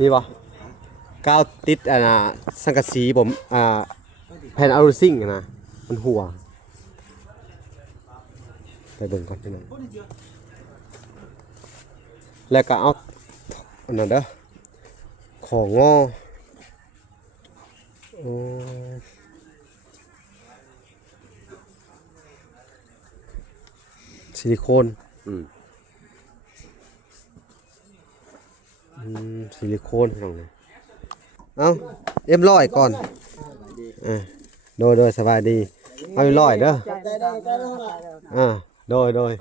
นี่บ่กาวติดสังกะสีผมแผ่นอะลูซิ่งนะมันหัวไปเบิ่งก่อนพี่น้องแล้วก็เอาอันนั้นเด้อของงอซิลิโคนซิลิโคนพี่น้องเนี่ยเอาเอ็มร้อยก่อนโดยสบายดีเอาร้อยเด้อโดย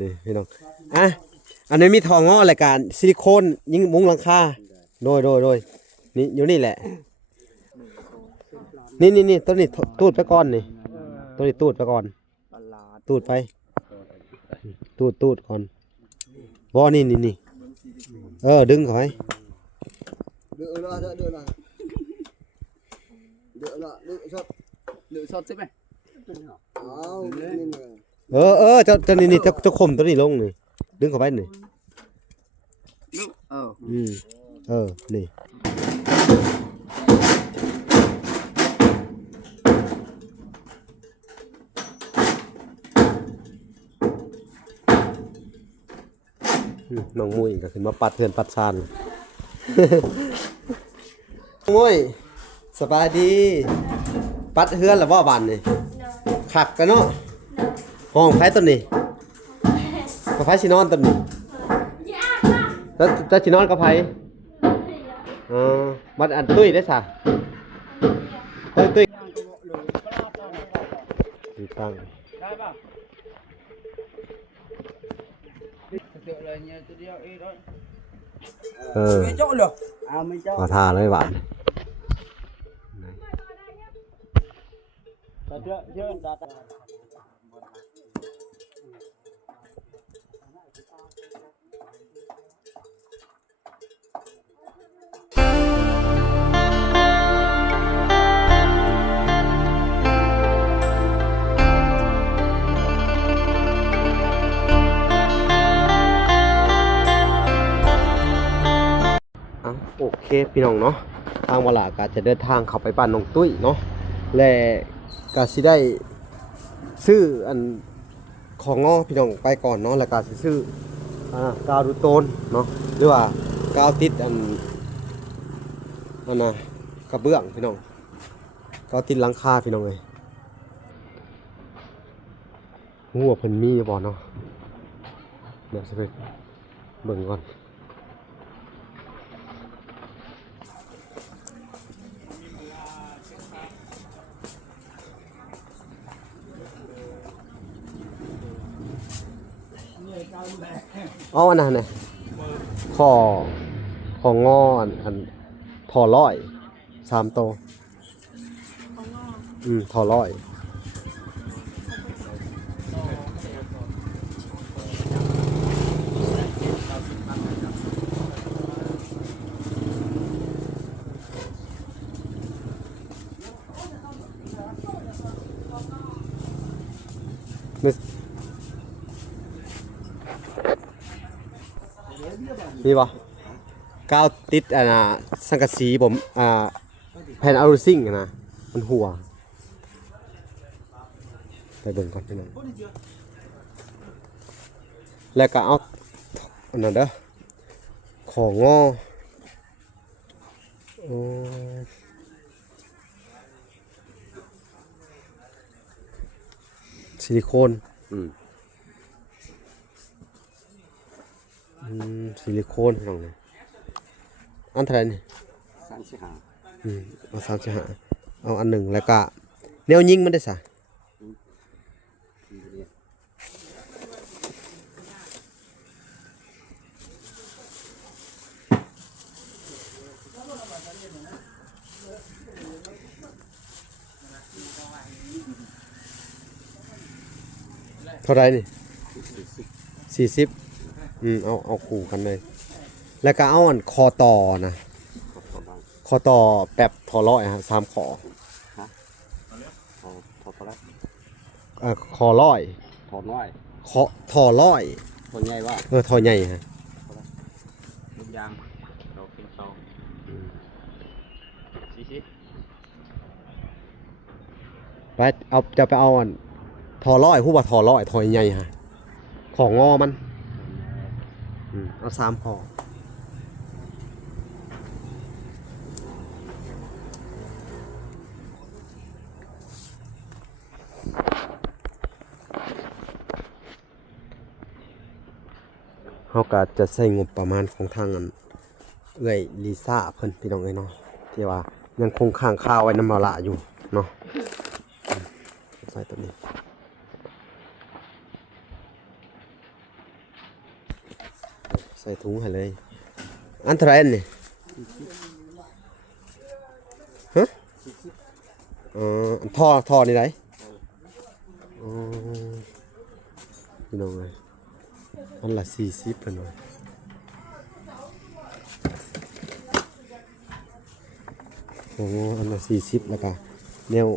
นี่พี่น้องอันนี้มีทองงอรายการซิลิโคนยิงมุ้งหลังคาโดยนี่อยู่นี่แหละนี่ต้นนี้ตูดไปก่อนนี่ต้นนี้ตูดไปก่อนตูดไปตูดก่อนบ่นี่ดึงเข้าไปเจ้านี่เจ้าคมตัวนี้ลงนี่ดึงเข้าไปนี่นี่น้องมุ้ยก็ขึ้นมาปัดเพื่อนปัดซานมุ้ยสบายดีปัดเฮือนหรือว่าบ้านนี่ขักกันเนาะห้องไฟต้นนี้กับไฟชินอนต้นนี้แล้วชินอนกับไฟมันอันตุ้ยได้สะตุ้ยดีตั้งมาทาเลยหวานโอเคพี่น้องเนาะทางวลาก็จะเดินทางเข้าไปบ้านน้องตุ้ยเนาะและก็สิได้ซื้ออันของงอพี่น้องไปก่อนเนาะแล้วก็สิซื้อกาวดูโตนเนาะหรือว่ากาวติดอันกระเบื้องพี่น้องกาวติดหลังคาพี่น้องเลยหัวเพิ่นมีบ่เนาะเดี๋ยวสิไปเบิ่งก่อนอันนั้นเนี่ยของงออันทอร้อย3 โตทอร้อยนี่บ่กาวติดสังกะสีผมแผ่นอะลูซิ่งนะมันหัวไปเบิ่งก่อนพี่น้องแล้วก็เอาอันนั้นเด้อของงอซิลิโคนซิลิโคนพี่น้องเนี่ยอันเท่าไหร่นี่35เอา35เอาอันหนึ่งแล้วก็แนวยิงมันได้ซะเท่าไหร่นี่40เอาคู่กันเลยแล้วก็เอาอันคอต่อนะคอต่อแบบทอร้อยฮะ3 ขอคอร้อยทอร้อยทอร้อยทอใหญ่ว่าทอใหญ่ฮะ ไปเอาจะไปเอาอันทอร้อยผู้ว่าทอร้อยทอยใหญ่ฮะของงอมันเอา3พอเขาก็จะใช้งบประมาณของทางอันเอื้อยลิซ่าเพิ่นพี่น้องเอ้ยเนาะที่ว่ายังคงค้างคาไว้น้ำมาละอยู่เนาะใส่ตัวนี้ใส่ถุงให้เลยอันเท่าไหร่นี่ฮะทอนี่ไหนพี่น้องเอ้ยอันละ40เพิ่นว่าอันละ40แล้วก็แนว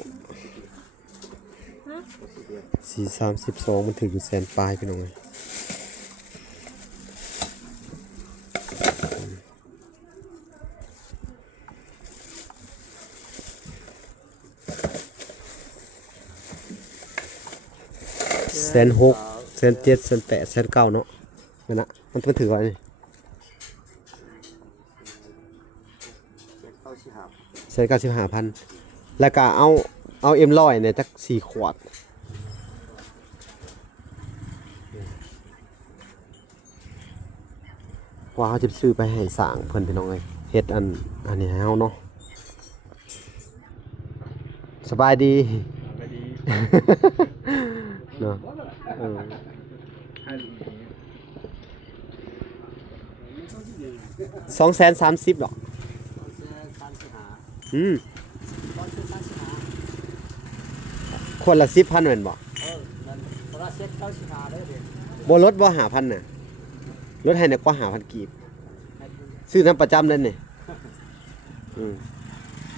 432มันถึงอยู่แสนปลายพี่น้องเอ้ย1,600,000 1,700,000 1,800,000 1,900,000เนาะนั่นน่ะมันถือว่านี่195,000แล้วก็เอาM100เนี่ยจัก4 ขวดว่าเขาจะซื้อไปให้สร้างเพิ่นพี่น้องเอ้ยเฮ็ดอันนี้ให้เฮาเนาะสบายดีเนาะ230,000ดอกคนละ10,000แม่นบ่บ่ลดบ่5,000น่ะลดให้น่ะกว่า5,000กีบซื้อน้ำประจำนั่นนี่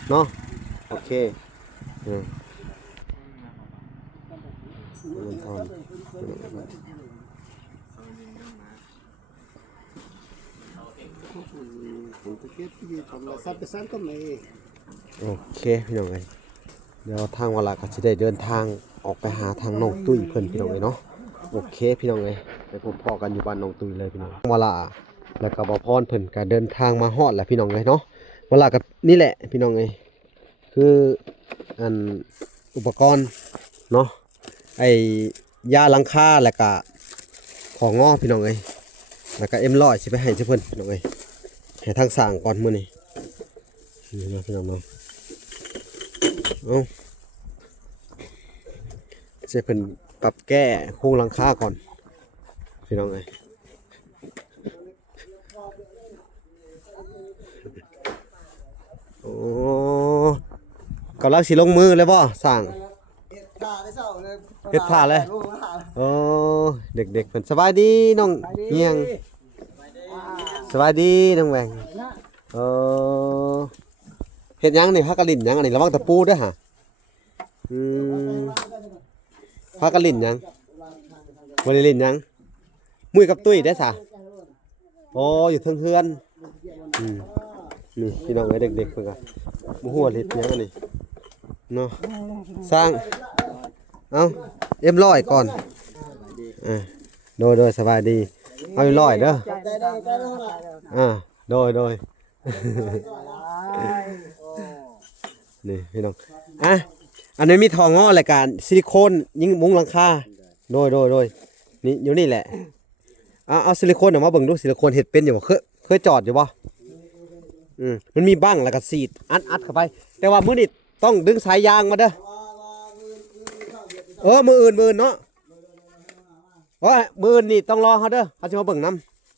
เนาะโอเคเงินทอนโอเคพี่น้องเอ้ยเดี๋ยวทางเวลาก็จะได้เดินทางออกไปหาทางน้องตุ้ยเพิ่นพี่น้องเอ้ยเนาะโอเคพี่น้องเอ้ยไปพบพ่อกันอยู่บ้านน้องตุ้ยเลยพี่น้องเวลาแล้วก็บ่พรเพิ่นก็เดินทางมาฮอดแล้วพี่น้องเอ้ยเนาะเวลาก็นี่แหละพี่น้องเอ้ยคืออันอุปกรณ์เนาะไอ้ยาหลังคาแล้วก็ของงอพี่น้องเอ้ยแล้วก็M100สิไปให้เพิ่นพี่น้องเอ้ยให้ทางสร้างก่อนมื้อนี้นี่เนาะพี่น้องเนาะจะเป็นปรับแก้โครงหลังคาก่อนพี่น้องเอ้ยโอ้กำลังสิลงมือเลยบ่สร้างเฮ็ดท่าเลยโอ้เด็กๆเพิ่นสบายดีน้องเงียงสบายดีน้องแหวงเฮ็ดหยังนี่พักกะลิ่นหยังอันนี้ระวังตะปูด้วยฮะพักกะลิ่นหยังบ่ได้ลิ่นหยังมุ้ยกับตุ้ยได้ซะโอ้อยู่เทิงเฮือนนี่พี่น้องเอ้ยเด็กๆเพิ่นก็บ่ฮู้ว่าเฮ็ดหยังอันนี้เนาะสร้างเอาM100ก่อนโดยสบายดีเอาM100เด้อโดยนี่พี่น้องอันนี้มีทองง้อรายการซิลิโคนยิงมุ้งหลังคาโดยนี่อยู่นี่แหละเอาซิลิโคนออกมาเบิ่งดูซิลิโคนเฮ็ดเป็นอยู่บ่เคยจอดอยู่บ่มันมีบ้างแล้วก็สีดอัดเข้าไปแต่ว่ามื้อนี้ต้องดึงสายยางมาเด้อมื้ออื่นเนาะมื้ออื่นนี่ต้องรอเฮาเด้อเฮาสิมาเบิ่งนํ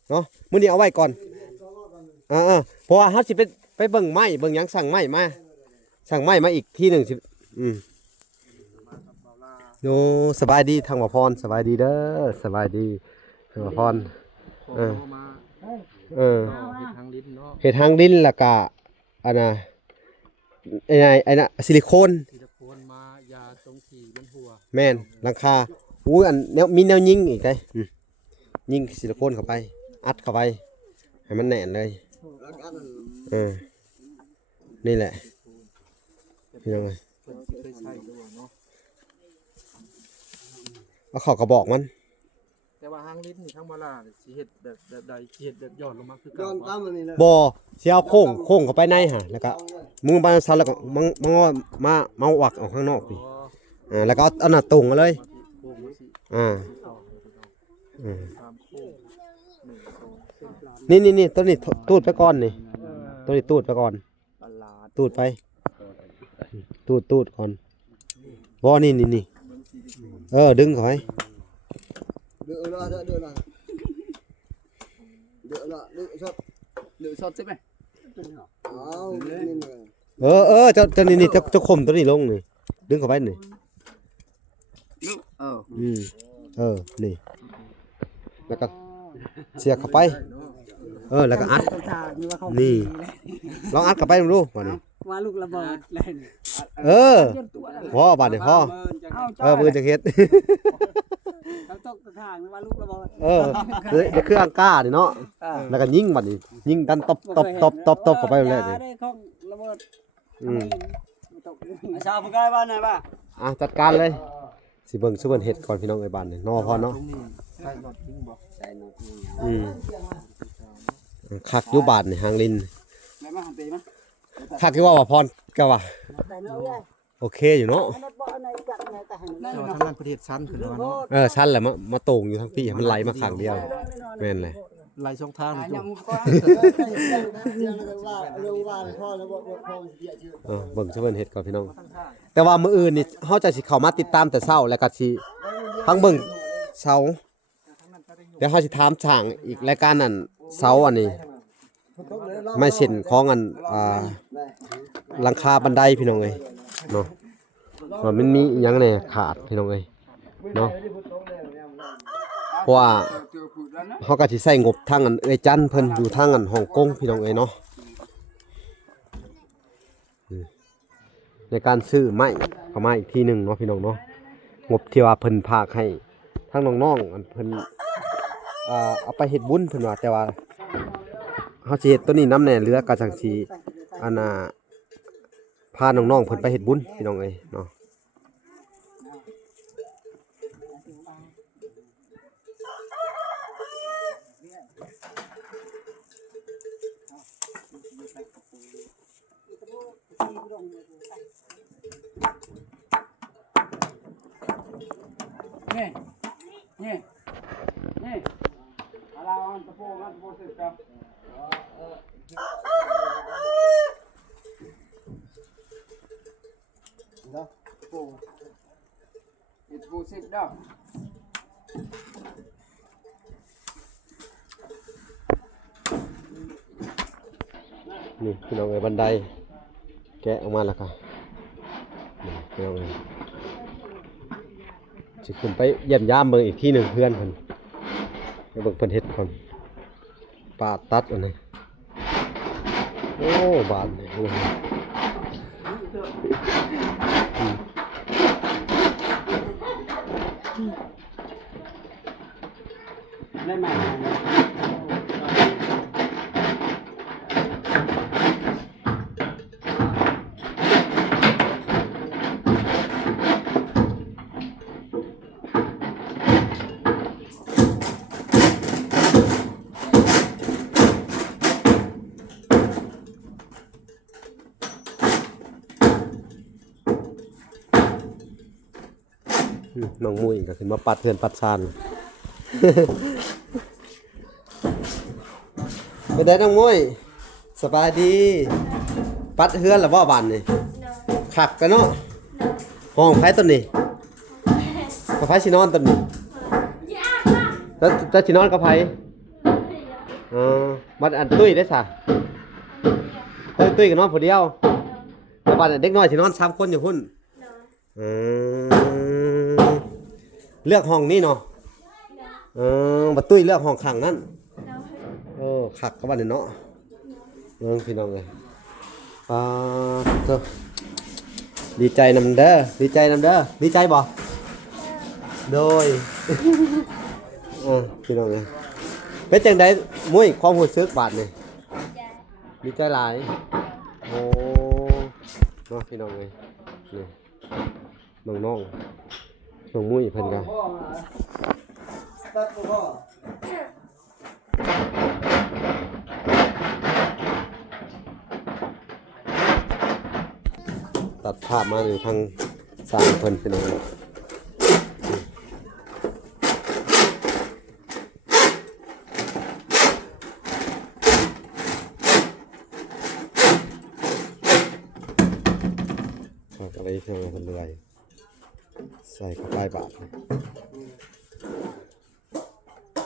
เนาะมื้อนี้เอาไว้ก่อนเพราะว่าเฮาสิไปเบิ่งไม้เบิ่งหยังสั่งไม้มาอีกที่หนึ่งสิโอ้สบายดีทางบ่พรสบายดีเด้อสบายดีทางบ่พรเฮ็ดทางดินแล้วก็อันน่ะไอ้น่ะซิลิโคนมายาตรงที่มันหัวแม่นหลังคาอันมีแนวยิงอีกได้ยิงซิลิโคนเข้าไปอัดเข้าไปให้มันแน่นเลยนี่แหละ พี่น้องเอ้ย เพิ่นสิเคยใช้อยู่เนาะ เอาเข้ากระบอกมัน แต่ว่าหางลิ้นนี่ทั้งบ่ล่ะสิเฮ็ดแบบใดสิเฮ็ดแบบย้อนลงมาคือ ย้ เก่า อน บ่ ตามมันนี่เลย บ่สิเอาโค้งเข้าไปในหั่นแล้วก็มึงไปซันแล้วก็มาวักออกข้างนอกพี่ อ๋อ แล้วก็เอาหน้าตรงมาเลย มาที่โค้งมาสิ อ่า ต่อเลยพี่น้อง อืม ตามโค้ง1 2 3 นี่ตัวนี้ตูดไปก่อนนี่ตัวนี้ตูดไปก่อน ตลาด ตูดไปตูดก่อนบ่นี่ดึงเข้าไป เดือดละเดือดละเดือดละเดือดชอบ หรือสดใช่มั้ย อ้าวนี่เลย เจ้านี่เจ้าข่มตัวนี้ลงนี่ดึงเข้าไปนี่ นี่แล้วก็เสียบเข้าไปแล้วก็อัดนี่ลองอัดเข้าไปดูก่อนนี่ ว่าลูกระเบิดเลยนี่ พ่อบาดนี่พ่อมือจะเฮ็ด เขาตกตะทางว่าลูกระเบิด เดี๋ยวคืออังก้านี่เนาะแล้วก็ยิงบัดนี่ยิงดันตบเข้าไปเลยนี่ ได้ของระเบิด ตก ชาวพกายบ้านไหนบ้า จัดการเลยสิเบิ่งซุเบิ่นเฮ็ดก่อนพี่น้องไอ้บ้านนี่นอพอเนาะ ตรงนี้ใส่น็อตยิงบ่ ใส่หนวดนี่ คักอยู่บาดนี่หางลิน แม่มาหันตีมั้ย คักอยู่ว่าพรก็ว่า แต่เนาะเอ้ย โอเคอยู่เนาะ อันนั้นบ่อันไหนจัดไหนแต่หัน แต่ว่าทางนั้นประเทศชั้นขึ้นแล้วเนาะ ชั้นแหละมาโต่งอยู่ทั้งปีมันไหลมาข้างเดียวแม่นเลย ไหลช่องทางนี่จุ๊บ เรื่องว่าพ่อแล้วบอกพ่อเสียชื่อ เบิ่งซุเบิ่นเฮ็ดก่อนพี่น้อง แต่ว่ามื้ออื่นนี่เฮาจะสิเข้ามาติดตามแต่เช้าแล้วก็สิทั้งเบิ่งเช้าเดี๋ยวเฮาสิถามช่างอีกรายการนั้นเช้าอันนี้ไม่เส้นของอันหลังคาบันไดพี่น้องเอ้ยเนาะว่ามันมีอิหยังแหน่ขาดพี่น้องเอ้ยเนาะเพราะว่าเฮาก็สิใช้งบทางอันเอ้ยจันเพิ่นอยู่ทางอันฮ่องกงพี่น้องเอ้ยเนาะในการซื้อไม้เข้ามาอีกทีหนึงเนาะพี่น้องเนาะงบที่ว่าเพิ่นพากให้ทางน้องๆอันเพิ่นเอาไปเฮ็ดบุญเพิ่นว่าแต่ว่าเฮาสิเฮ็ดตัวนี้นำแน่เหลือก็จังสิอันน่ะพาน้องๆเพิ่นไปเฮ็ดบุญพี่น้องเอ้ยเนาะนี่อะไรตะโพมันตะโพสึกครับตะโพตะโพสึกดอก นี่พี่น้องเอ้ยบันไดแกะออกมาแล้วค่ะนี่พี่น้องเอ้ยสิขึ้นไปเยี่ยมยามเบิ่งอีกที่หนึ่งเพื่อนเพิ่นไปเบิ่งเพิ่นเฮ็ดก่อนปาดตัดอันนี้โอ้บานนี่โอ้ได้มา น้องมุ้ยก็ขึ้นมาปัดเพื่อนปัดซาน ไปได้น้องมุ้ยสบายดี ปัดเฮือนหรือว่าบ้านนี่ขักไปเนาะห้องไผต้นนี่กับไผสินอนต้นนี่แล้วสินอนกับไผบ้านอันตุ้ยได้ซะตุ้ยก็นอนผู้เดียวแต่บ้านเด็กน้อยสินอน3คนอยู่พุ่นเลือกห้องนี้เนาะบัดตุ้ยเลือกห้องข้างนั้นขักกับบ้านนี่เนาะพี่น้องเลยดีใจนำเด้อดีใจบ่โดย พี่น้องเลยเป็นจังไดมุ้ยความรู้สึกบาดนี่ดีใจหลายโอ้ เนาะพี่น้องเลยนี่น้องมุ้ยเพิ่นก็ พ่อมาตัดพ่อ ตัดภาพมาอยู่ทางสร้างเพิ่นพี่น้องเลยอะไรเพิ่นเพิ่นเลยใส่เข้าไปบาทเลย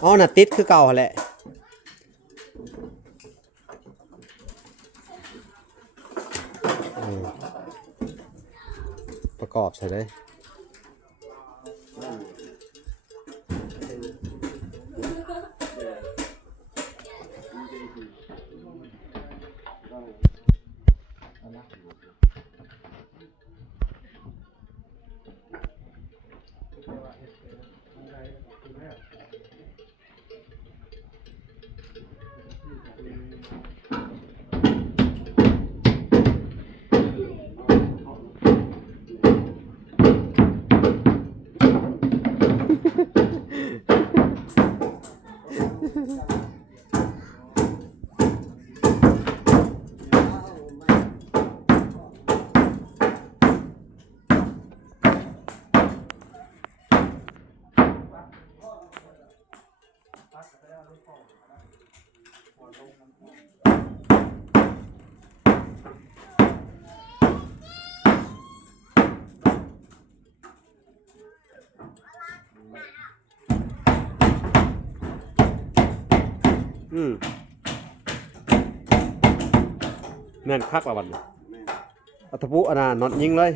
อ๋อน่ะติดคือเก่าหั่นแหละประกอบใส่ได้แม่นคักละบัดนี้อัตปุอันน่ะน็อตยิงเลย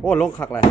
โอ้ลงคักเลย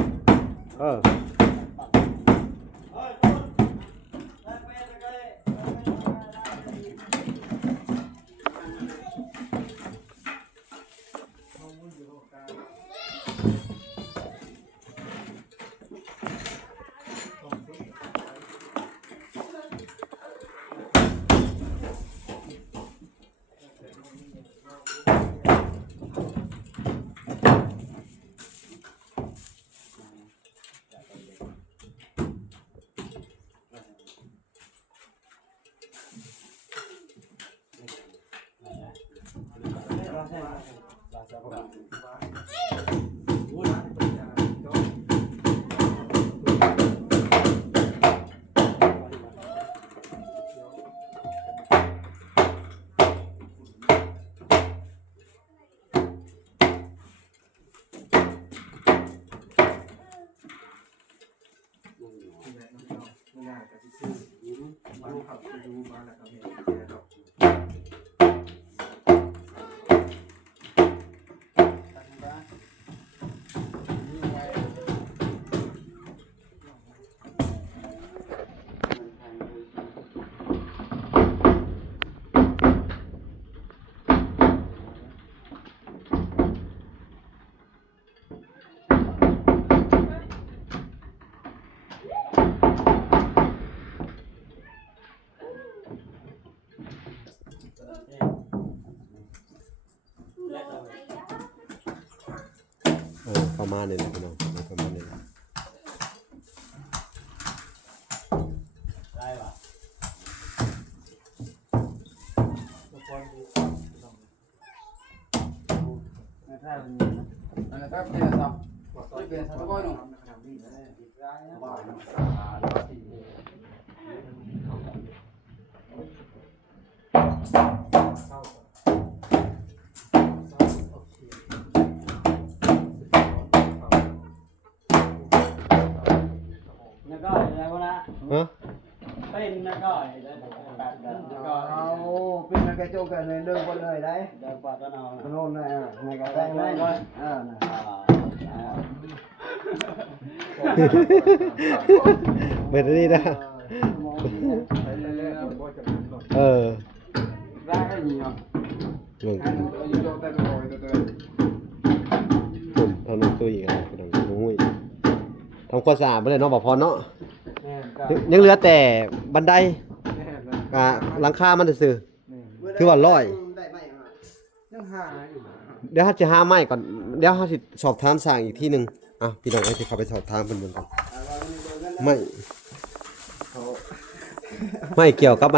ประมาณนี้แหละพี่น้องประมาณนี้ได้ป่ะ แล้วก็อะไรวะนะเป็นแล้วก็เอาเป็นมันกระโจกกันเลยเดินไปเลยได้ เดินกว่าก็นอน โน่นนะในกระแตงได้ก่อนนะ เป็นนี่นะได้ก็ยิงอ่ะ ลงทำน้ำตุ้ยกันพี่น้องมุ้ยทำความสะอาดไปเลยเนาะบอกพอเนาะยังเหลือแต่บันไดหลังคามันซื่อคือว่าร้อย ได้ไหม ยังหาอยู่ เดี๋ยวเฮาจะหาไม้ก่อนเดี๋ยวเฮาสิสอบถามสร้างอีกทีหนึงอ่ะพี่น้องเอ้ยสิเข้าไปสอบถามเพิ่นเบิ่งก่อนไม่ไม่เกี่ยวกับ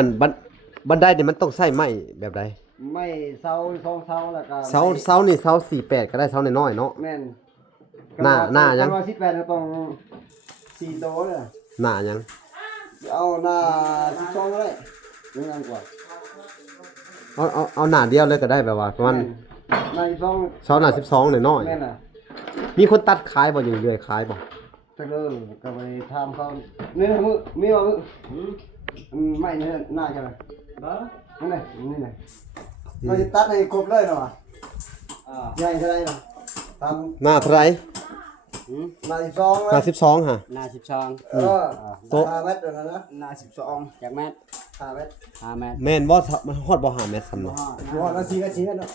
บันไดนี่มันต้องใช้ไม้แบบใด ไม่เสา2เสาแล้วก็ เสานี่เสา48ก็ได้เสาน้อยๆเนาะ แม่น หน้ายัง ว่า18ก็ต้อง4โตเลย หน้ายัง เอาหน้า12ก็ได้นี่งานกว่า เอาหน้าเดียวเลยก็ได้แบบว่าประมาณ หน้า12 เสาหน้า12น้อย แม่นน่ะ ๆมีคนตัดขายบ่อยู่เรื่อยขายบ่ จักเด้อก็ไปถามเขานี่นะมึงมีบ่มึงไม่นี่หน้าจังได๋ บ่ นี่น่ะเราจะตัดให้ครบเลยเนาะ ใหญ่เท่าไหร่เนาะตาม หน้าเท่าไหร่ หน้า12 หน้า นะ 12ฮะ หน้า โต๊ะ5เมตรแล้วนะ 12หน้า12จากแมตร 5เมตร 5เมตร แม่นบ่มันฮอดบ่5เมตรซั่นเนาะ อยู่ว่า4ก็4เนาะ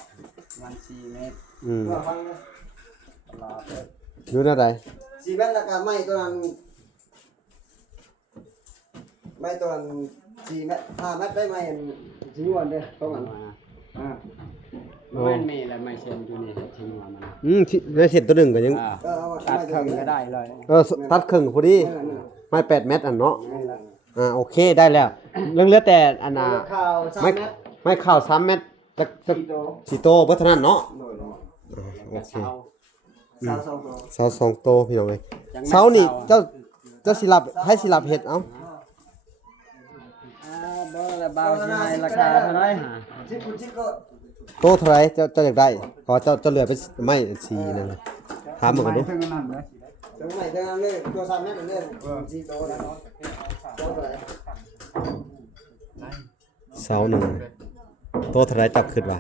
วัน4เมตร ว่าฟังนะ อยู่แนวใด 4เมตรแล้วก็ไม้ตัวนั้นไม้ตัวนั้น4เมตร5เมตรได้ไม้สิอยู่อันเด้อประมาณมันมีแล้วไม่เช่นอยู่นี่ทิ้งมามัน ที่ในเส้นตัวหนึงก็ยัง ตัดครึ่งก็ได้เลย ตัดครึ่งพอดีไม้8เมตรอันเนาะโอเคได้แล้วเรื่องเหลือแต่อันน่ะ ข้าว3 ไม้ เมตร ไม้ข้าว3เมตรจัก 4โต สิโตบ่เท่านั้นเนาะโอเค เสา2โต เสา2โตพี่น้องเอ้ยเสานี่เจ้าสิรับให้สิรับเฮ็ดเอ้า บ่แล้วบ่าวสิให้ราคาเท่าไหร่ฮะ 10คูณ10ก็ โตเท่าไหร่เจ้าอยากได้ขอเจ้าเหลือไปไม้สีนั่นน่ะถามมันก่อนดู ถึงไหนถึงนั้นเลยตัว3เมตรเลย4โตแล้วเนาะโตเท่าไหร่ เสาหนึ่งโตเท่าไหร่จับขึ้นว่า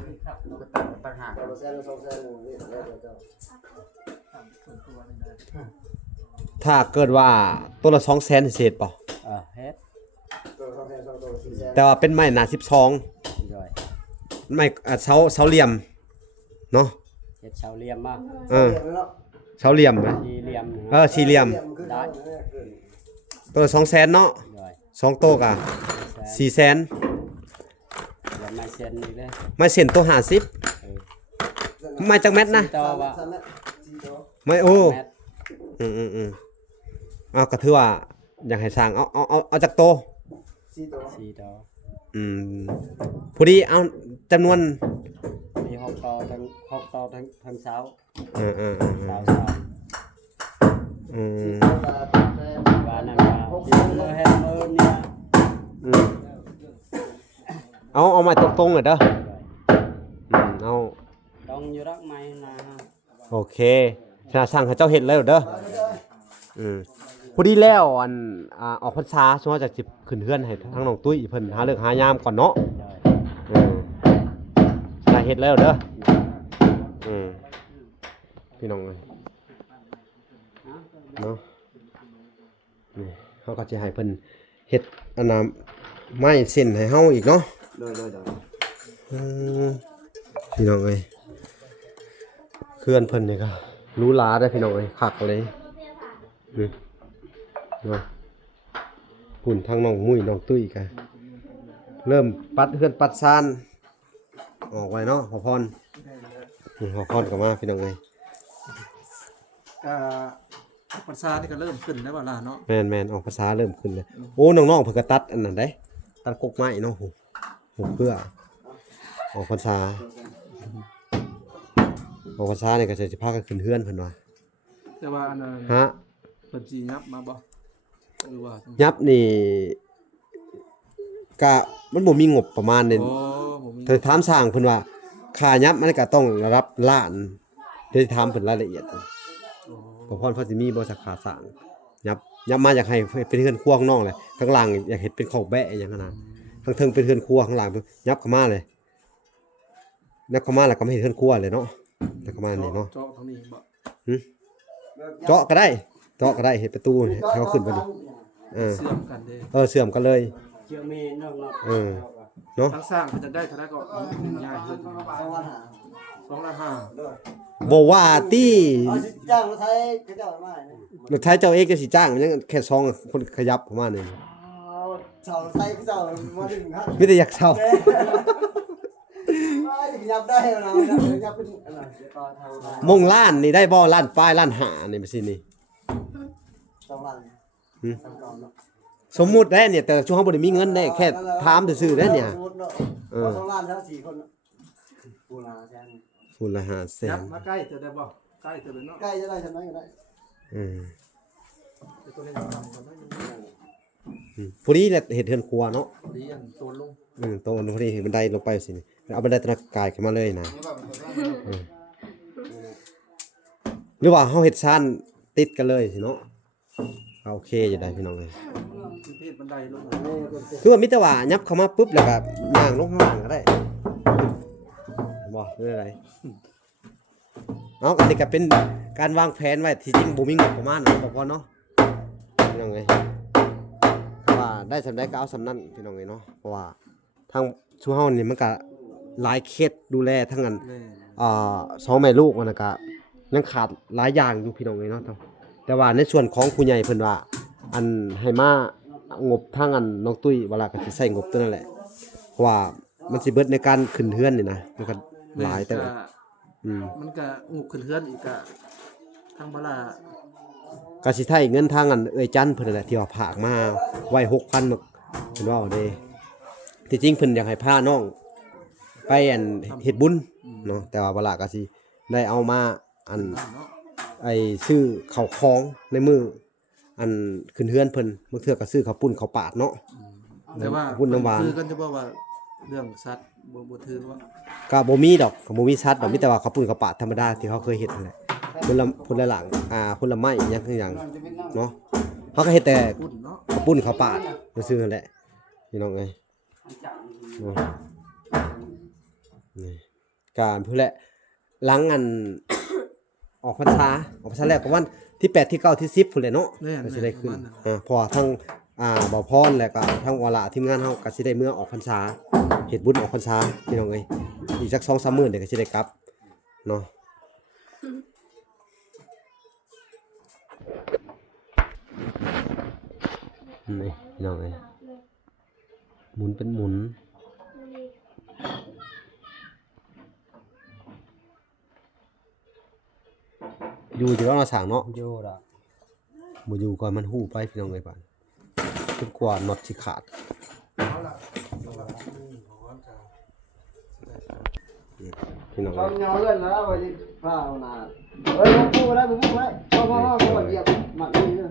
ต่างหาก 2แสน2แสนนี่แล้วเจ้า ถ้าเกิดว่าตัวละ200,000เศษป่ะ เฮ็ด ตัว2แสน2ตัว4แสน แต่ว่าเป็นไม้หนา12 ด้วย ไม้เสาเหลี่ยมเนาะ เฮ็ดเสาเหลี่ยมมา เสาเหลี่ยมไหม สี่เหลี่ยม สี่เหลี่ยม ได้ ตัวละ200,000เนาะ ด้วย 2โตวกะ400,000 แล้วไม่เช่นนี่เลย ไม้เส้นตัว50ไม้จักเม็ดนะ ต่อว่า 3เมตร4โต ไม้โอ้ แมตร ก็ถือว่าอยากให้สร้างเอาจากโต 4โต 4ต่อ พอดีเอาจำนวน มี6ต่อทั้งเสา เสา เสาว่านั่นว่าที่เราเฮ็ดมื้อเนี่ย เอามาตรงๆเลยเด้อเอา ต้องอยู่รักไหมนะ โอเคชนะสั่งให้เจ้าเห็ดแล้วเด้อพอดีแล้วออกพรรษาช่วงจากสิบขึ้นเฮือนให้ทั้งน้องตุ้ยเพิ่นหาเลิกหายามก่อนเนาะชนะเห็ดแล้วเด้อพี่น้องเลยเนาะนี่เขาก็จะให้เพิ่นเฮ็ดอันน่ะไม้เส้นให้เฮาอีกเนาะ โดย พี่น้องเอ้ยเคลื่อนเพิ่นนี่ก็รู้ลาได้พี่น้องเอ้ยคักเลยเนาะปุ่นทางน้องมุ้ยน้องตุ้ยกันเริ่มปัดเฮือนปัดซานออกไว้เนาะพอพรพอพรก็มาพี่น้องเอ้ย ภาษานี่ก็เริ่มขึ้นแล้วว่าล่ะเนาะ แม่นออกภาษาเริ่มขึ้นเลยโอ้น้องๆเพิ่นก็ตัดอันนั้นได้ตัดกกไม้เนาะโหเพื่อออกภาษาเนี่ยก็จะพากันขึ้นเฮือนเพิ่นว่า แต่ว่าอันนั้น ฮะ เพิ่นสิยับมาบ่หรือว่า ยับนี่กะมันบ่มีงบประมาณเด่น โอ้ผมมี เธอถามสร้างเพิ่นว่าค่ายับมันก็ต้องระดับล้านเดี๋ยวสิถามเพิ่นรายละเอียดพอพรสิมีบ่สาขาสร้างยับมาอยากให้เป็นเฮือนครัวข้างนอกเลยข้างล่างอยากเฮ็ดเป็นคอกแบะอย่างนั้นน่ะข้างเทิงเป็นเฮือนครัวข้างล่างยับเข้ามาเลยยับเข้ามาแล้วก็ไม่เฮ็ดเฮือนครัวเลยเนาะแล้วก็มานี่เนาะ เจาะทางนี้บ่ เจาะก็ได้เฮ็ดประตูให้เขาขึ้นไปดิ เสื่อมกันเด้ เสื่อมกันเลย เชื่อมีเนาะ เนาะ ทางสร้างมันจะได้เท่าไหร่ก็ง่ายขึ้น2ล้าน5 บ่ว่าตี้ เอาสิจ้างรถไทยเขาเจ้ามาเนี่ย รถไถเจ้าเองก็สิจ้างมันยังแค่ซองคนขยับประมาณนี้ เสาไทยเขาเจ้ามาดึงครับ มีแต่อยากเช่า ไอ้ที่ ยับได้นะยับเป็นอะไรต่อทางได้ มงล้านนี่ได้บ่ล้านป้ายล้านหานี่สินี่ 2 ล้านสำรองเนาะ สมมุติได้เนี่ยแต่ช่วงเฮาบ่ได้มีเงินได้แค่ถามซื่อๆได้เนี่ย 2 ล้านทั้ง4คนปูนาแซน คูณละ ยับ 500,000 มาใกล้เธอได้บ่ใกล้เธอเลยเนาะ ใกล้จะได้ชั้นไหนก็ได้ ตัวนี้ทำกันได้ ผู้นี้แหละเฮ็ดเฮือนครัวเนาะ เรียนตัวลง ตรงพอดีเห็นบันไดลงไปสิเอาบันไดตะกายขึ้นมาเลยนะหรือว่าเฮาเฮ็ดซ่านติดกันเลยสิเนาะโอเคอยู่ได้พี่น้องเอ้ย ที่บันไดลง คือว่ามีแต่ว่ายับเข้ามาปุ๊บแล้วก็ย่างลงข้างล่างก็ได้บ่หรืออะไรอันนี้ก็เป็นการวางแผนไว้ที่จริงบ่มีงบประมาณบ่พอเนาะพี่น้องเอ้ยว่าได้สำได้ก็เอาสำนั้นพี่น้องเอ้ยเนาะเพราะว่าทางชูเฮานี่มันก็หลายเคสดูแลทั้งนั้นสองแม่ลูกมันน่ะก็ยังขาดหลายอย่างอยู่พี่น้องเอ้ยเนาะแต่ว่าในส่วนของผู้ใหญ่เพิ่นว่าอันให้มางบทางอันน้องตุ้ยเวลาก็สิใช้งบตัวนั้นแหละเพราะว่ามันสิเบิดในการขึ้นเฮือนนี่นะมันก็หลายแต่มันก็งูขึ้นเฮือนอีกอะทางบลา ก็สิไทยเงินทางอันเอ้ยจันเพิ่นนั่นแหละที่ว่าฝากมาไว้ 6,000เพิ่นว่าเด้ที่จริงเพิ่นอยากให้พาน้องไปอันเฮ็ดบุญเนาะแต่ว่าเวลาก็สิได้เอามาอันไอ้ซื้อข้าวของในมืออันขึ้นเฮือนเพิ่นบางเทื่อก็ซื้อข้าวปุ้นข้าวปาดเนาะ แต่ว่า หุ้นน้ำหวาน คือกันจะบอกว่าเรื่องสัตว์บ่ถือว่า ก็บ่มีดอกก็บ่มีซัดดอกมีแต่ว่าข้าวปุ้นข้าวปาดธรรมดาที่เขาเคยเฮ็ดนั่นแหละคนละหลังคนละไม้อย่างคือหยังเนาะเขาก็เฮ็ดแต่ ปุ่นเนาะ ข้าวปุ้นข้าวปาดซื่อๆนั่นแหละพี่น้องเอ้ยเนาะนี่การเพื่อแหละหลังอัน ออกพรรษาแรกประมาณที่8ที่9ที่10พุ่นแหละเนาะก็สิได้ขึ้นเพราะว่าทั้งบ่าวพรแล้วก็ทั้งวาระทีมงานเฮาก็สิได้เมื่อออกพรรษาเฮ็ดบุญออกพรรษาพี่น้องเอ้ยอีกสัก 2-3 มื้อเดี๋ยวก็สิได้กลับเนาะนี่พี่น้องเอ้ยหมุนเป็นหมุนอยู่จะต้องมาสั่งเนาะ อยู่ล่ะ บ่อยู่ก่อนมันหู้ไปพี่น้องเอ้ยป่านจนกว่าน็อตสิขาดพี่น้อง ต้ เอ้ อย งยอเลื่อนแล้วไปผ้าเอาหน้าเฮ้ยผมพูดได้พ่อเขาเหยียบหมัดนี่เด้อ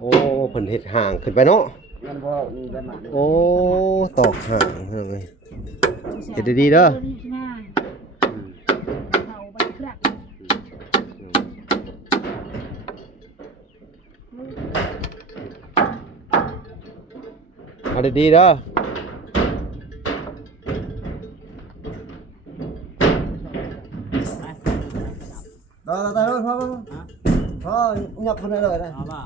โอ้เพิ่นเฮ็ดห่างขึ้นไปเนาะ มันพ่อมีได้หมัด โอ้ตอกห่างพี่น้องเอ้ยเฮ็ดดีๆเด้อ เอาดีๆเด้อ ตายพ่อหยับคนเลยนะ เอาป่ะ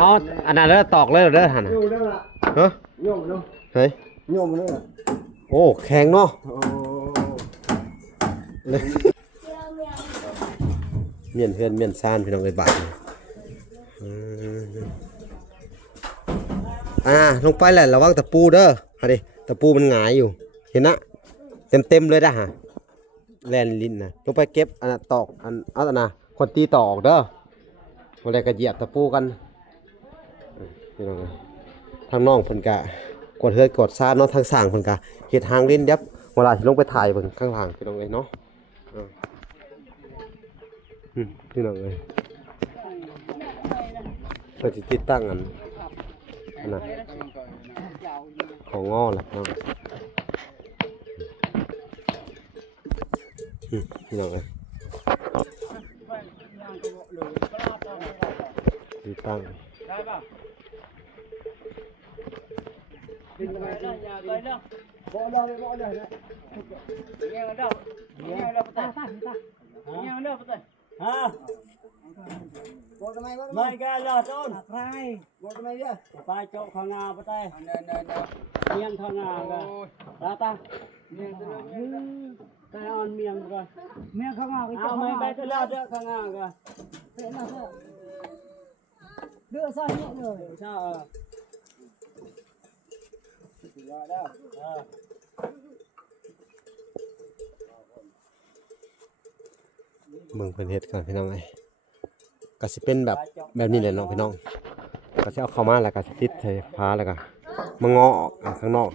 อ๋ออันนั้นเด้อตอกเลยเด้อหั่นน่ะ อยู่ได้ละ ฮะ โยมเนาะ เฮ้ย โยมเนาะ โอ้แข็งเนาะ โอ้ เมียนเฮือนเมียนซ่านพี่น้องเอ้ยบาดนี่ลงไปแหละระวังตะปูเด้อหาดิตะปูมันหงายอยู่เห็นนะเต็มเลยนะฮะแลนลิ้นนะลงไปเก็บอันน่ะตอกอันเอาอันน่ะคนตีตอกเด้อบ่ได้ก็เหยียบตะปูกันพี่น้องเอ้ยทางน้องเพิ่นก็กดเฮือนกดซ่านเนาะทางสร้างเพิ่นก็เฮ็ดหางลิ้นยับเวลาสิลงไปถ่ายเบิ่งข้างล่างพี่น้องเอ้ยเนาะพี่น้องเอ้ยเพื่อที่ติดตั้งอันน่ะของงอแหละเนาะพี่น้องเอ้ยติดตั้ง ได้ป่ะกินไปแล้วอย่าไปแล้ว บ่ได้นะ เงี้ยเด้อเงี้ยเด้อปะเงี้ยเด้อปะฮะ บ่ทำไมบ่ ไม่กันละต้นไป บ่ทำไมเนี่ย ไปโจ๊กข้างหน้าปะเต้เมียงข้างหน้ากันตาเมียงแต่อ่อนเมียงก่อนเมียงข้างหน้าเอาไม่ไปตลาดเด้อข้างหน้ากันเดือดซ่าเนี่ยเลยใช่ เบิ่งเพิ่นเฮ็ดก่อนพี่น้องเอ้ยก็สิเป็นแบบนี้แหละเนาะพี่น้องก็สิเอาเข้ามาแล้วก็สิติดใส่ผ้าแล้วก็มางอออกข้างนอก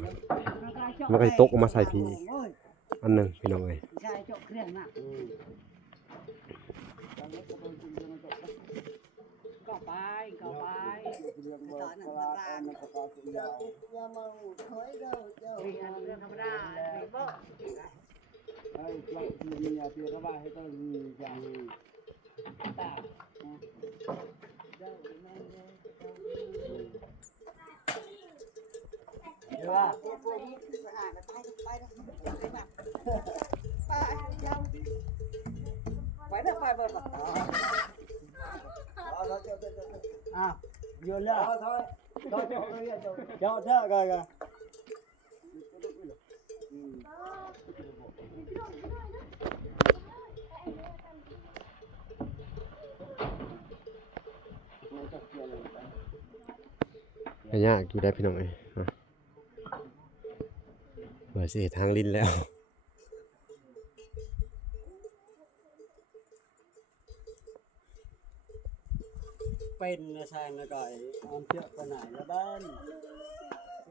มันก็สิตกออกมาใส่พี่อีกอันหนึงพี่น้องเอ้ย ใช่เจาะเครื่องน่ะก็ไปก็ไปตอนนั้นตลาดอย่ามาหูถอยเด้อเจ้าเรื่องธรรมดาบ่ ไอ้พวกมีอาเตียระบายให้ต้องมีอย่างตา เดี๋ยวว่า ไปเด้อไปเบิด อ้าวโยนแล้ว เอาเท่าไหร่เจ้าเจ้าเรียกเจ้า เจาะเด้อก็ ก็ยากอยู่ได้พี่น้องเอ้ยนะเปิดสิเฮ็ดทางลิ้นแล้ว เป็นนะแซงนะก่อยออนเที่ยวไปไหนแล้วบ้านเ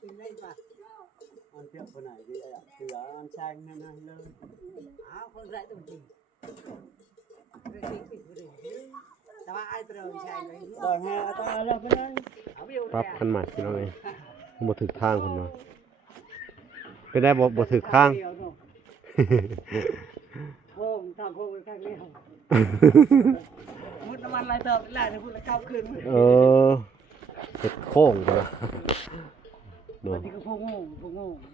ป็นไงป่ะออนเที่ยวไปไหนดีอ่ะเสือออนแซงนั่นนั่นเลยอ้าวคนไรตรงจริงแต่ว่าไอ้ตัวแซงเลยต่อแห่ต่อแล้วไปเลยเอาวิว ปรับคันใหม่พี่น้องเอ้ยบ่ถึกทางพุ่นว่าเป็นได้บ่ถึกทาง โค้งทางโค้งข้างเดียวมุดน้ำมันลายเติมลายจะพูดแล้วเข้าคืน เออเฮ็ดโค้งพุ่นว่าเนาะ นี่ก็พวกงู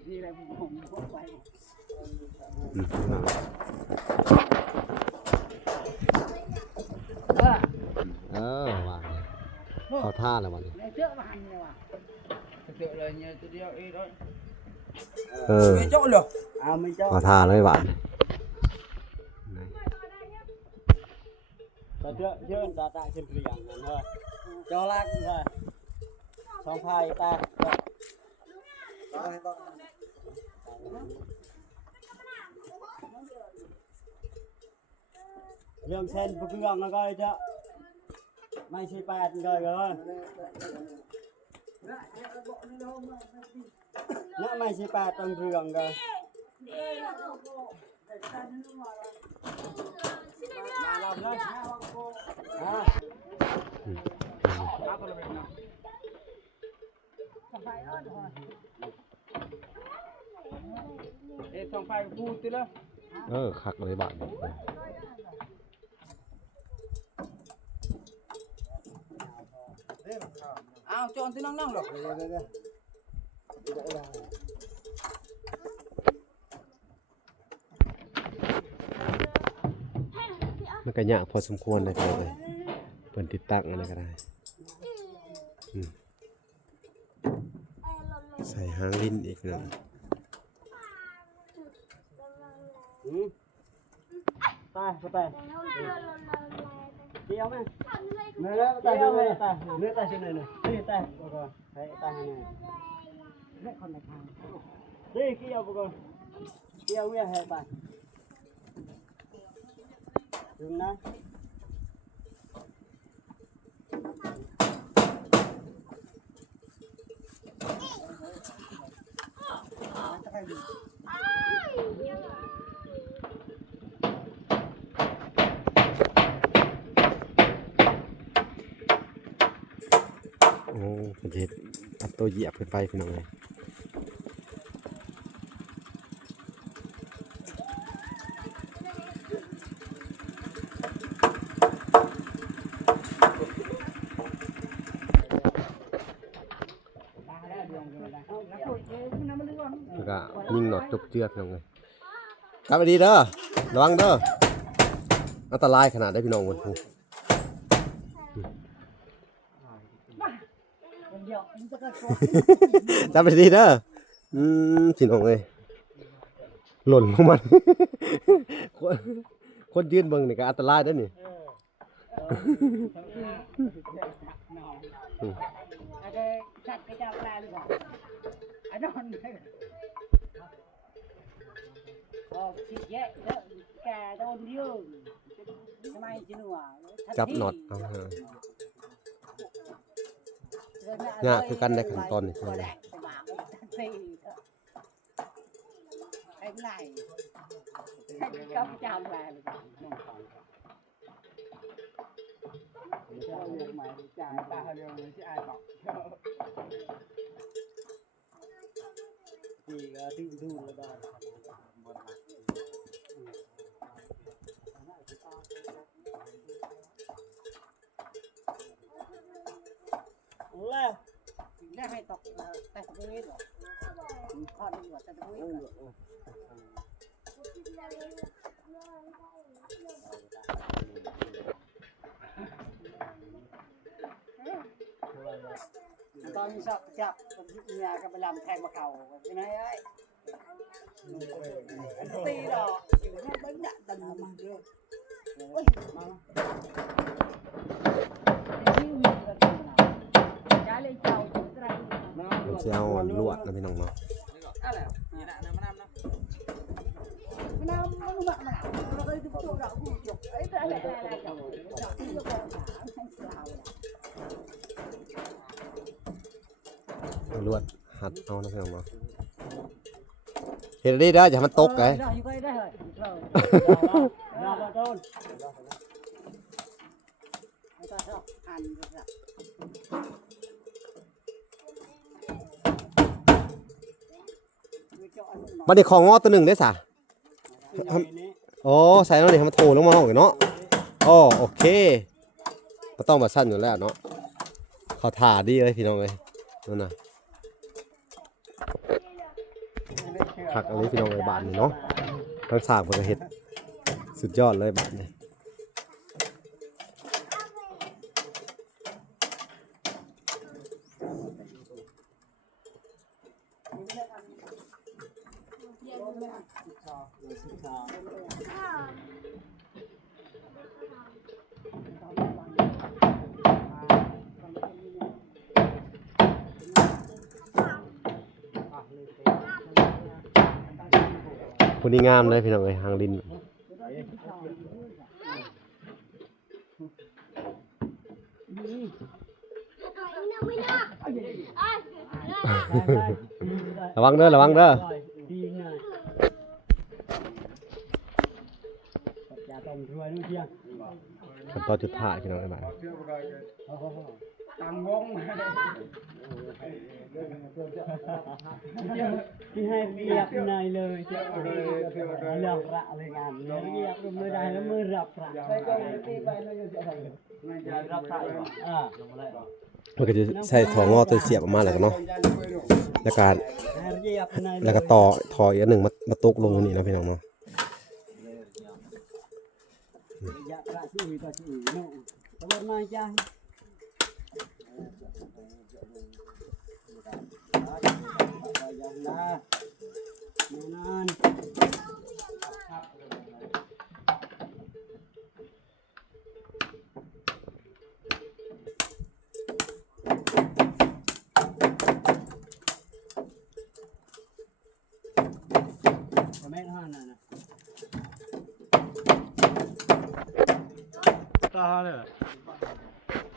นี่อะไรพวกงูพวกไป อืม เออ ว่าเขาท่าแล้วบัดนี้ ในเสื้อมาหันเลยว่ะ เสือเลยเนี่ยตัวเดียวอีกด้วย เออ ไม่เจาะเลย เอาไม่เจ้า เขาท่าเลยบัดนี้ แต่เชื่อตาเชื่อเปลี่ยนนั่นเลยจอลักเลยสองพายตาเรื่องเส้นพวกเครื่องแล้วก็จะไม่ใช่แปดเลยกันนี่ไม่ใช่แปดตรงเครื่องกันสองไฟพูดติละ คักเลยบัดนี้ อ้าวจอนที่นั่งหรอก มันก็ยากพอสมควรเลยพี่น้องเอ้ยเพิ่นติดตั้งอันนี้ก็ได้อืมใส่หางลิ้นอีกเนาะ ตายไปเดี๋ยวไหมเนื้อตายเนื้อตายเนื้อตายชิ้นไหนเนี่ยนี่ตายบุกให้ตายให้เนี่ยเนื้อคนในทางนี่เกี่ยวบุกเกี่ยวเวียให้ตายถึงนะโอ้เพิ่นสิเฮ็ดอัดตัวเหยียบขึ้นไปพี่น้องเอ้ย แล้วก็ยิงหนอดจบเจือกน้องเลยครับดีเด้อระวังเด้ออันตรายขนาดได้พี่น้องคนผู้จับไปดีเด้อพี่น้องเลยหล่นของมันคนยืนเบิ่งนี่ก็อันตรายเด้อนี่ ada cat kejap lalu kok. Ada on. Oh, sikit je ke tahun dia. Semai jenua. จับน็อตเอายากคือกันในขั้นตอนนี่คือ Anh này. Anh cấp chạm lại rồi. Mày chạy ta hơi đường chứ ai bọc. Thì tự thu là đó. Ủa là hay tộc ta không biết rồi. Con đi vào ta không biết rồi. Tao như sao chặt nhà cái làm thay mà cầu cái này ấy anh ti đó nó bánh đạn tần mà được ôi trái lên chầu trái มันสิเอาอันลวดนะพี่น้องเนาะ nó bạc mà nó gây cái chỗ đậu cũng chụp ấy là chồng nó con thả ลวดหัดเอานะพี่น้องเนาะเฮ็ดดีเด้ออย่าให้มันตกไง บัดนี้ของงอตัวหนึ่งได้สะโอ้ใส่แล้วนี่ให้มันโถลงมาห้องเนาะอ๋อโอเคบ่ต้องมาสั้นอยู่แล้วเนาะเขาถ่าดีเลยพี่น้องเอ้ยนั่นน่ะผักอะไรพี่น้องเอ้ยบาทนี่เนาะทั้งสร้างเพิ่นก็เฮ็ดสุดยอดเลยบาทนี่คนนี้งามเลยพี่น้องเอ้ยหางดินระวังเด้อระวังเด้อตอนจุดถ่ายพี่น้องเอ้ยบาด tăng vốnที่ให้เรียบในเลยจะเลือกระเลยงานเรียบมือได้แล้วมือรับระรับระมันก็จะใส่ถั่วงอกตัวเสียบออกมาแล้วกันเนาะแล้วก็ต่อถอยอันหนึ่งมาตกลงตรงนี้นะพี่น้องเนาะ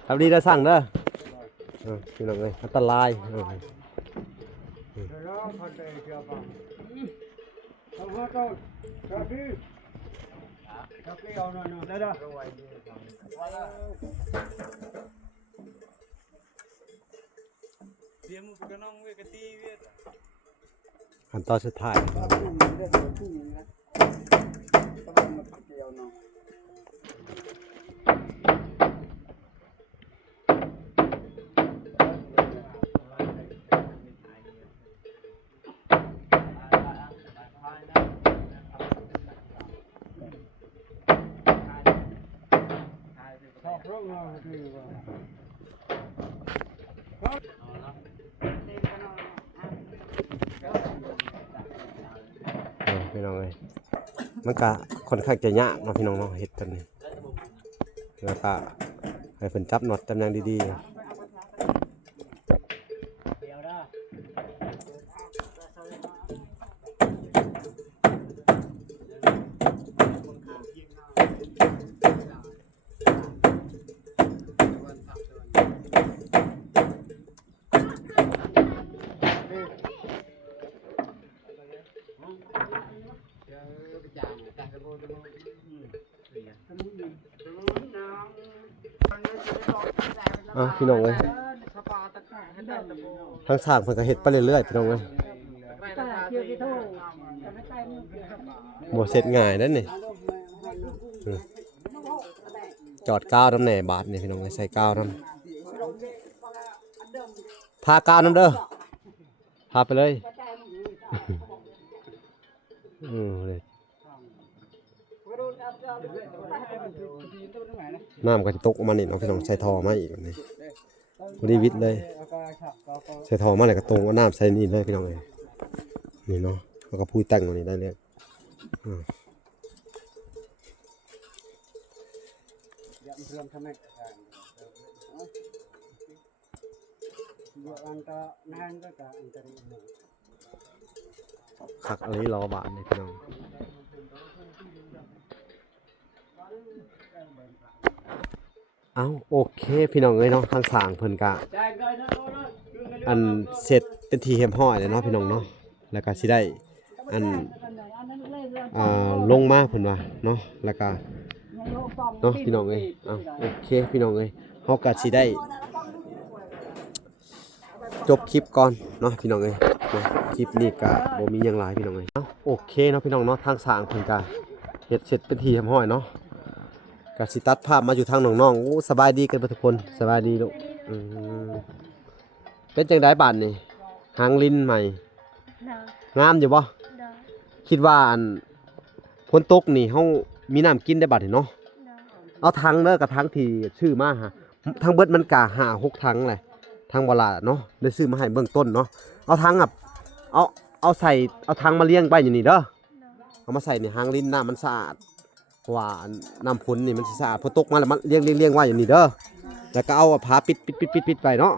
ทำดีได้สั่งเด้อพี่น้องเอ้ยอันตรายขั้นตอนสุดท้ายพี่น้องเอ้ยมันก็ค่อนข้างจะยากเนาะพี่น้องเนาะเฮ็ดกันนี่ แล้วก็ให้เพิ่นจับน็อตตำแหน่งดีๆ เดี๋ยวได้ พี่น้องเอ้ยทางสร้างเพิ่นก็เฮ็ดไปเรื่อยๆพี่น้องเอ้ยบ่เสร็จง่ายนั่นนี่จอดก้าวน้ำแหน่บาทนี่พี่น้องเอ้ยใส่ก้าวน้ำทาก้าวน้ำเด้อทาไปเลยเลยน้ำก็จะตกออกมานี่เนาะพี่น้องใส่ท่อมาอีกแบบนี้พอดีวิทย์เลยใส่ท่อมาเลยก็ตรงว่าน้ำใส่นี่เลยพี่น้องเอ้ยนี่เนาะแล้วก็พูดแต่งวันนี้ได้เลยขักอะไรรอบาทเลยพี่น้องเอาโอเคพี่น้องเอ้ยเนาะทางสร้างเพิ่นกะอันเสร็จเป็นทีเรียบร้อยแล้วเนาะพี่น้องเนาะแล้วก็สิได้อันลงมาเพิ่นว่าเนาะแล้วก็เนาะพี่น้องเอ้ยเอาโอเคพี่น้องเอ้ยเฮาก็สิได้จบคลิปก่อนเนาะพี่น้องเอ้ยคลิปนี้ก็บ่มีหยังหลายพี่น้องเอ้ยเนาะโอเคเนาะพี่น้องเนาะทางสร้างเพิ่นก็เฮ็ดเสร็จเป็นทีเรียบร้อยเนาะก็สิตัดภาพมาอยู่ทางน้องๆโอ้สบายดีกันเบิดทุกคนสบายดีลูกเป็นจังได๋บัดนี่หางลิ้นใหม่งามอยู่บ่คิดว่าอันฝนตกนี่เฮามีน้ำกินได้บัดนี่เนาะเอาถังเด้อกับถังที่ชื่อมาฮะทั้งเบิดมันกะ5-6ถังแหละทางบ่ล่ะเนาะได้ซื้อมาให้เบื้องต้นเนาะเอาถังอ่ะเอาใส่เอาถังมาเลี้ยงไว้อยู่นี่เด้อเอามาใส่ในหางลิ้นน้ำมันสะอาดว่าน้ำฝนนี่มันสะอาดพอตกมาแล้วมันเลี้ยงไว้อย่างนี้เด้อแล้วก็เอาผ้าปิดไปเนาะ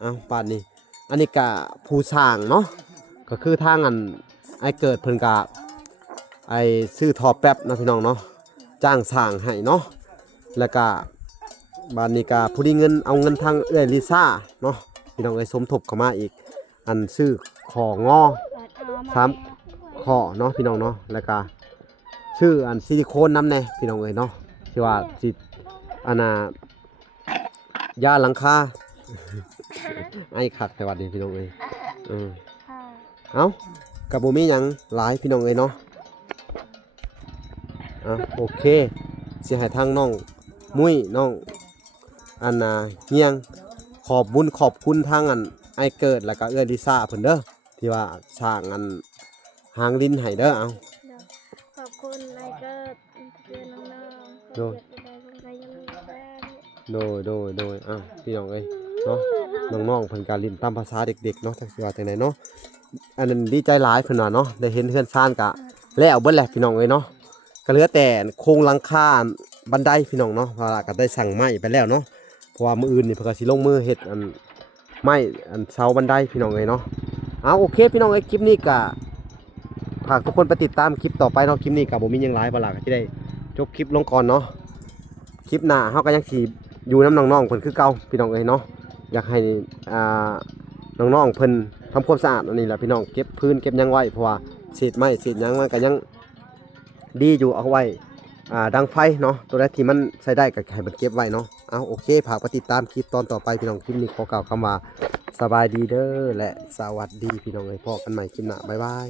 เอาป่านนี้อันนี้กะผู้สร้างเนาะก็คือทางอันไอเกิดเพิ่นกะไอซื้อท่อแป๊บนะพี่น้องเนาะจ้างสร้างให้เนาะแล้วก็บ้านนี้กะผู้ที่เอาเงินทางลิซ่าเนาะพี่น้องสมทบเข้ามาอีกอันซื้อของอ3ข้อเนาะพี่น้องเนาะแล้วก็ชื่ออันซิลิโคนน้ำแน่พี่น้องเนาะที่ว่าสิอันยาหลังคาไอ้ขัดแต่วัดนี้พี่น้องเอากับบุมีหยังหลายพี่น้องเนาะโอเคสิให้ทางน้องมุ้ยน้องอันเฮียงขอบบุญขอบคุณทางอันไอเกิดแล้วก็ลิซ่าเพิ่นเด้อที่ว่าสร้างอันหางลิ้นให้เด้อเอาขอบคุณนายเกิดเพื่อนน้องๆโดยพี่น้องเนาะน้องๆเพิ่นการลิ้นตามภาษาเด็กๆเนาะจังสิว่าจังได๋เนาะอันนั้นดีใจหลายเพิ่นว่าเนาะได้เห็นเฮือนซ่านกะแล้วเบิดแหละพี่น้องเนาะก็เหลือแต่โครงหลังคาบันไดพี่น้องเนาะว่าก็ได้สั่งไม้ไปแล้วเนาะเพราะว่ามื้ออื่นนี่เพิ่นก็สิลงมือเฮ็ดอันไม้อันเสาบันไดพี่น้องเนาะเอาโอเคพี่น้องคลิปนี้ก็ฝากทุกคนไปติดตามคลิปต่อไปเนาะคลิปนี้ก็บ่มีหยังหลายบ่ล่ะก็สิได้จบคลิปลงก่อนเนาะคลิปหน้าเฮาก็ยังสิอยู่น้ำน้องๆเพิ่นคือเก่าพี่น้องเนาะอยากให้น้องๆเพิ่นทำความสะอาดอันนี้แหละพี่น้องเก็บพื้นเก็บหยังไว้เพราะว่าเศษไม้เศษหยังมันก็ยังดีอยู่เอาไว้ดังไฟเนาะตัวแรกที่มันใช้ได้ก็ให้มันเก็บไว้เนาะเอาโอเคฝากติดตามคลิปตอนต่อไปพี่น้องคลิปนี้ขอกล่าวคำว่าสบายดีเด้อและสวัสดีพี่น้องพบกันใหม่คลิปหน้าบ๊ายบาย